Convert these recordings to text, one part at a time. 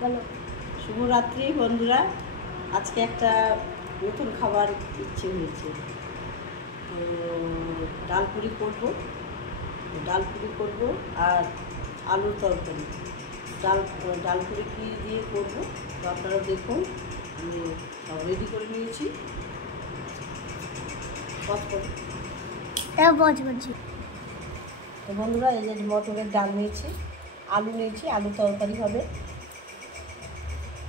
বলো। শুভরাত্রি বন্ধুরা। আজকে একটা নতুন খাবার ইচ্ছে হয়েছে, তো ডালপুরি করব আর আলুর তরকারি। ডালপুরি কী দিয়ে করব তো আপনারা দেখুন। আমি সব রেডি করে নিয়েছি। তো বন্ধুরা, এই যে মটরের ডাল নিয়েছি, আলু নিয়েছি, আলু তরকারি হবে।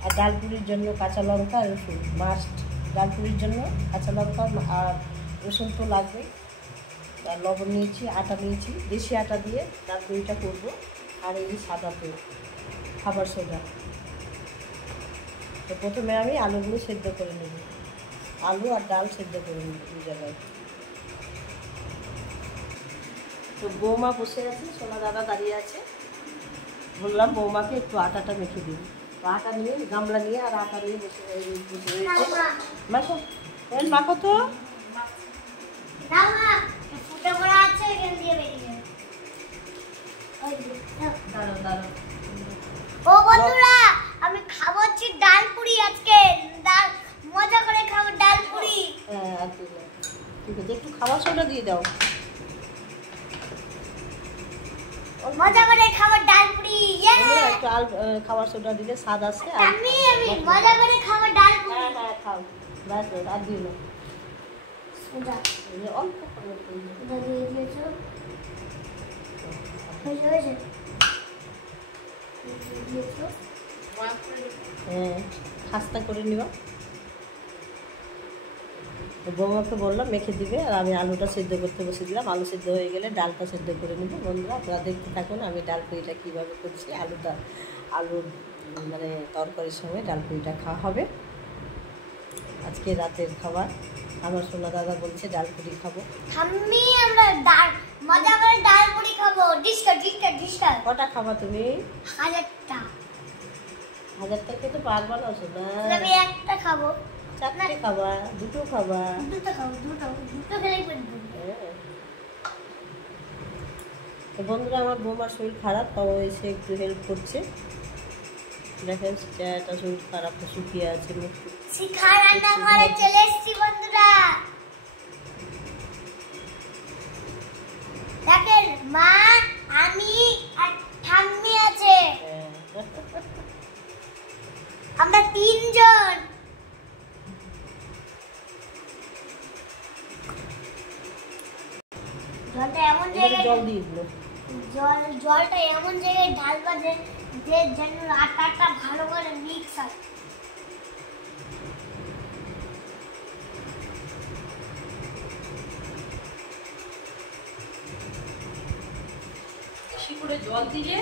আর ডালপুরির জন্য কাঁচা লঙ্কা আর রসুন মাস্ট। ডালপুরির জন্য কাঁচা লঙ্কা আর রসুন তো লাগবেই। আর লবণ নিয়েছি, আটা নিয়েছি, দেশি আটা দিয়ে ডালপুরিটা করব। আর এই সাদা তেল, খাবার সোডা। তো প্রথমে আমি আলুগুলো সেদ্ধ করে নেব, আলু আর ডাল সেদ্ধ করে নেব দুই জায়গায়। তো বৌমা বসে আছে, সোনা দাদা দাঁড়িয়ে আছে। বললাম বৌমাকে একটু আটাটা মেখে দিই। আটা নিয়ে গামলা নিয়ে আর আটা নিয়ে বসে রয়েছে। মাখো মাখো তো। ও বন্ধুরা, আমি খাবো হচ্ছে ডালপুরি। আজকে মজা করে খাবো ডালপুরি। হ্যাঁ ঠিক আছে, একটু খাবার সোডা দিয়ে দাও। মজা করে খাবো ডালপুরি। একটু খাবার সোডা দিলে স্বাদ আসে। আমি মজা করে খাবো ডালপুরি। হ্যাঁ খাও, ব্যাস আর দিও না। সোডা অল্প করে দিয়ে দিয়েছো। হয়েছে হ্যাঁ, খাস্তা করে নিও। বৌমাকে বললাম মেখে দিবে, আর আমি আলুটা সেদ্ধ করতে বসে দিলাম। আলু সেদ্ধ হয়ে গেলে ডালটা সেদ্ধ করে নেব। বন্ধুরা, আপনারা দেখতে থাকুন আমি ডালপুরিটা কীভাবে করছি। আলুর মানে তরকারির সঙ্গে ডালপুরিটা খাওয়া হবে আজকে রাতের খাবার। আমার সোনা দাদা বলছে ডালপুরি খাবো। আমি আমরা মজা করে ডালপুরি খাবো। ডিশটা কটা খাবা তুমি? 1000টা। 1000টা খেতে পারবা না সোনা। আমি একটা খাবো। 4টে খাবা? দুটো খাবা? দুটো খাবো। দুটো খেলেই পেট ভরবে। তো বন্ধুরা, আমার বৌমার শরীর খারাপ, তাও এসে একটু হেল্প করছে। দেখেন চেহারাটা শরীর খারাপ, শুকিয়ে আছে মুখ। শিখা রান্না ঘরে চলে এসেছি বন্ধুরা। দেখেন মা, আমি আর ঠাম্মি আছে। আমরা 3 জন। জলটা এমন জায়গায় জল দিয়ে দিল। জলটা এমন জায়গায় ঢালবা যে যেন আটাটা ভালো করে মিক্স হয়। বেশি করে জল দিলে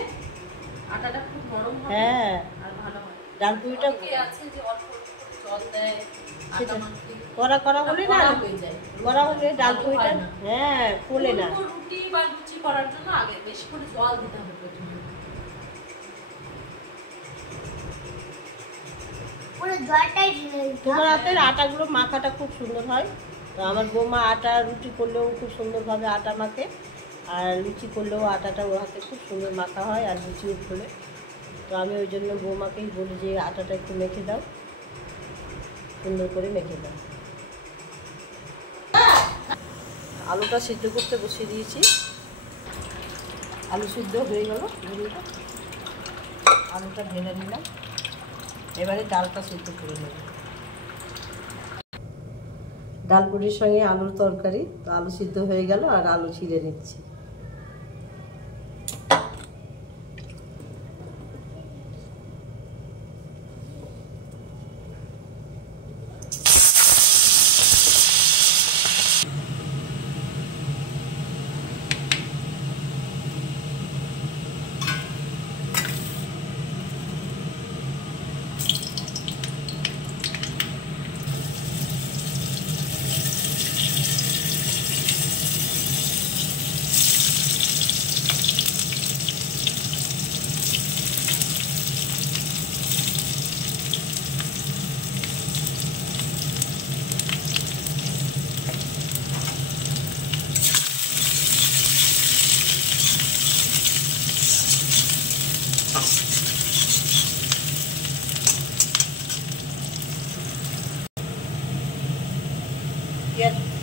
আটাটা খুব নরম হবে। হ্যাঁ, আর ভালো হয়। ডালপুরিটা আছে যে অল্প জল দেয়, আটা মাখে কড়া হলে না হয়ে যায়। কড়া হলে ডালপুরিটা হ্যাঁ ফুলে না। রুটি বা লুচি করার জন্য আগে বেশি করে জল দিতে হবে প্রথমে। পুরো জলটাই ঢেলে দিতে হবে। তোমার হাতের আটাগুলো মাখাটা খুব সুন্দর হয়। তো আমার বৌমা আটা রুটি করলেও খুব সুন্দরভাবে আটা মাখে, আর লুচি করলেও আটাটা ওর হাতে খুব সুন্দর মাখা হয়, আর লুচিও ফোলে। তো আমি ওই জন্য বৌমাকেই বলি যে আটাটা একটু মেখে দাও, সুন্দর করে মেখে দাও। আলুটা সিদ্ধ করতে বসিয়ে দিয়েছি। আলু সিদ্ধ হয়ে গেল, আলুটা ঢেলে নিলাম। এবারে ডালটা সিদ্ধ করে নেব। ডালপুরির সঙ্গে আলুর তরকারি। তো আলু সিদ্ধ হয়ে গেল, আর আলু ছিঁড়ে নিচ্ছি।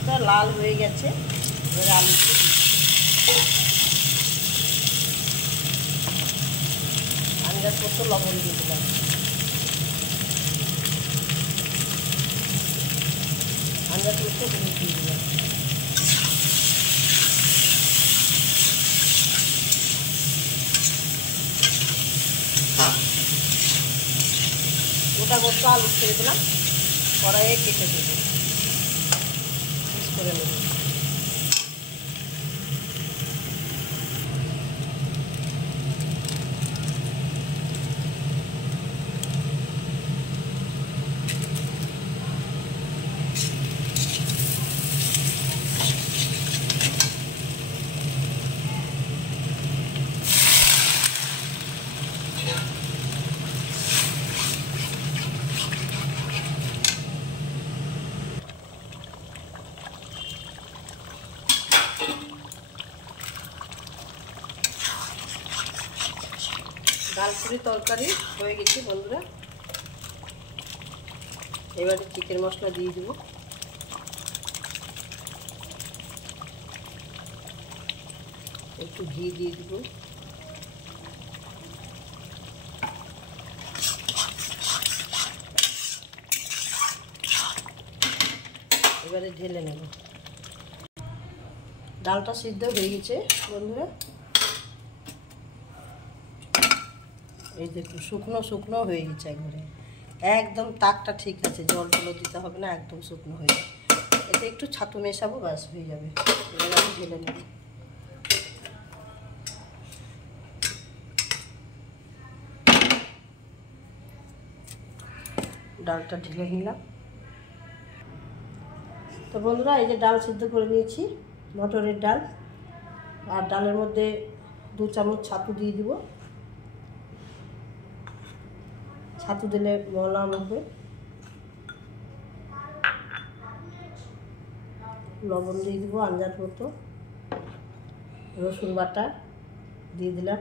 মাছটা লাল হয়ে গেছে, এবার আলুগুলো আন্দাজ মতো লবণ দিয়ে দিলাম। আন্দাজ মতো হলুদ দিয়ে দিলাম। গোটা গোটা আলু ছেড়ে দিলাম, কড়াইয়ে কেটে দেবো, পিস করে নেব। ডালপুরি তরকারি হয়ে গেছে বন্ধুরা। এবারে চিকেন মশলা দিয়ে দেবো। একটু ঘি দিয়ে দেবো। এবারে ঢেলে নেব। ডালটা সিদ্ধ হয়ে গেছে বন্ধুরা। এই দেখুন শুকনো শুকনো হয়ে গেছে একবারে, একদম তাকটা ঠিক আছে, জল টলও দিতে হবে না, একদম শুকনো হয়ে যাবে। এতে একটু ছাতু মেশাবো, ব্যাস হয়ে যাবে। এবার আমি ঢেলে নেব। ডালটা ঢেলে নিলাম। তো বন্ধুরা এই যে ডাল সিদ্ধ করে নিয়েছি, মটরের ডাল, আর ডালের মধ্যে 2 চামচ ছাতু দিয়ে দিব। ছাতু দিলে মলাম হবে। লবণ দিয়ে দিব আন্দাজ মতো। রসুন বাটা দিয়ে দিলাম।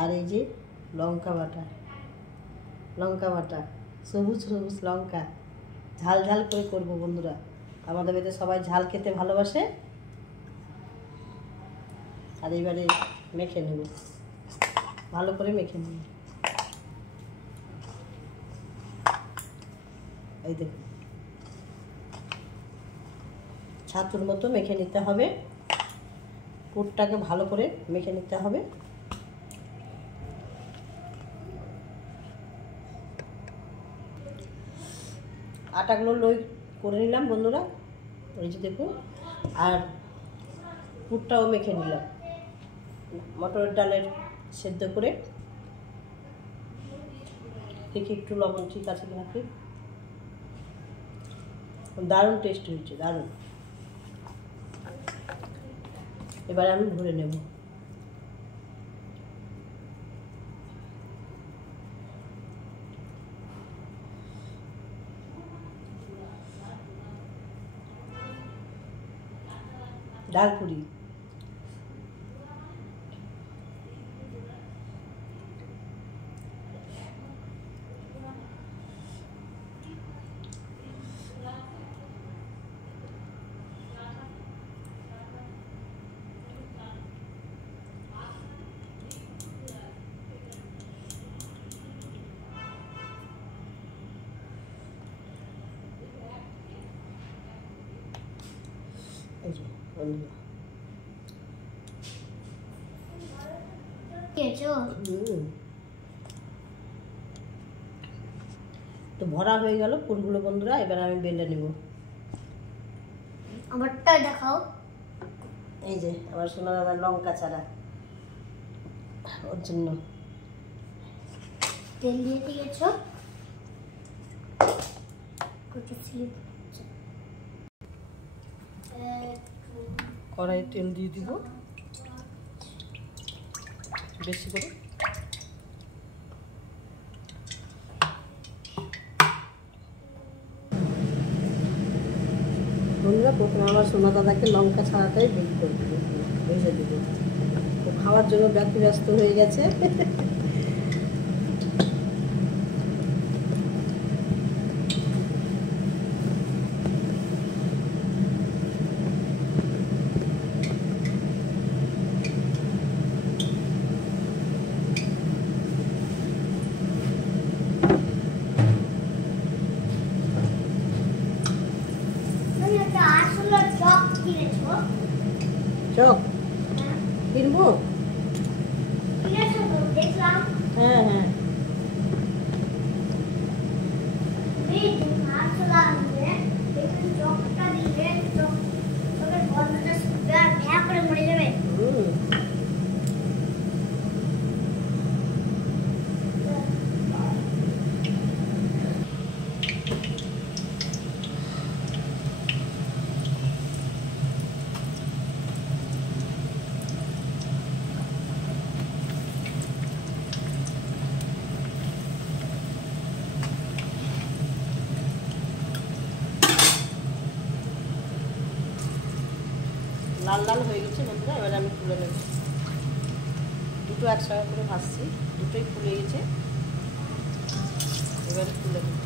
আর এই যে লঙ্কা বাটা, সবুজ সবুজ লঙ্কা, ঝাল ঝাল করে করবো বন্ধুরা। আমাদের বাড়িতে সবাই ঝাল খেতে ভালোবাসে। আর এবারে মেখে নেব, ভালো করে মেখে নেব। এই দেখুন ছাতুর মতো মেখে নিতে হবে। পুরটাকে ভালো করে মেখে নিতে হবে। আটাগুলো লই করে নিলাম বন্ধুরা, এই যে দেখুন। আর পুরটাও মেখে নিলাম মটরের ডালের সেদ্ধ করে। দেখি একটু লবণ ঠিক আছে নাকি। দারুণ টেস্ট হয়েছে, দারুণ। এবার আমি ভরে নেব। ডালপুরি এই যে বন্ধুরা। তো ভরা হয়ে গেল পুরগুলো বন্ধুরা। এবার আমি বেলে নেব। আমারটা দেখাও। এই যে আমার সোনা দাদা লঙ্কা চারা, ওর জন্য তেল দিয়ে দিয়েছো। কড়াইয়ে তেল দিয়ে দিব বেশি করে। বন্ধুরা প্রথমে আমার সোনা দাদাকে লঙ্কা ছাড়াটাই বেশি করে দেবো, ভেজে দেবো। ও খাওয়ার জন্য ব্যস্ত হয়ে গেছে। কিনবো? ঠিক আছে তো, দেখলাম হ্যাঁ হ্যাঁ এই যে মাছলা আনবে দেখুন চকটা দিলে চকের গন্ধটা শুকে আর ভ্যা করে মরে যাবে। হুম। লাল লাল হয়ে গেছে বন্ধুরা, এবারে আমি তুলে নেব। দুটো একসঙ্গে করে ভাজছি, দুটোই ফুলে গেছে, এবারে তুলে নেব।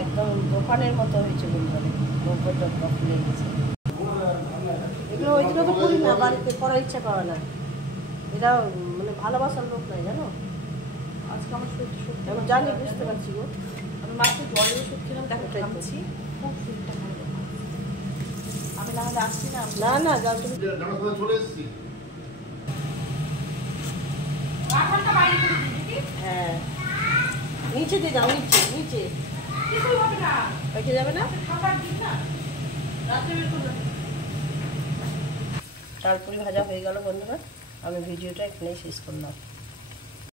একদম দোকানের মতো হয়েছে বন্ধুরা, 90 ফুলে গেছে। এগুলো ওই জন্য তো করি না, বাড়িতে করার ইচ্ছা পাওয়া না। এরা মানে ভালোবাসার লোক নাই জানো। আজকে আমার শরীরটা সত্যি আমি জানি, বুঝতে পারছি গো। আমি মাত্র জ্বরের ওষুধ খেলাম, দেখো ওটাই তো। খাচ্ছি, খুব শরীরটা ভালো। আমি নাহলে আসছি না। না না যাও তুমি। চলে এসেছি। কাঁঠালটা বাইরে করে দিই নাকি? হ্যাঁ নিচে দিয়ে যাও, নিচে নিচে। কিছুই হবে না, ওইটা যাবে না। খাবার দিন না, রাত্রে বের করলাম। ডালপুরি ভাজা হয়ে গেল বন্ধুরা, আমি ভিডিওটা এখানেই শেষ করলাম।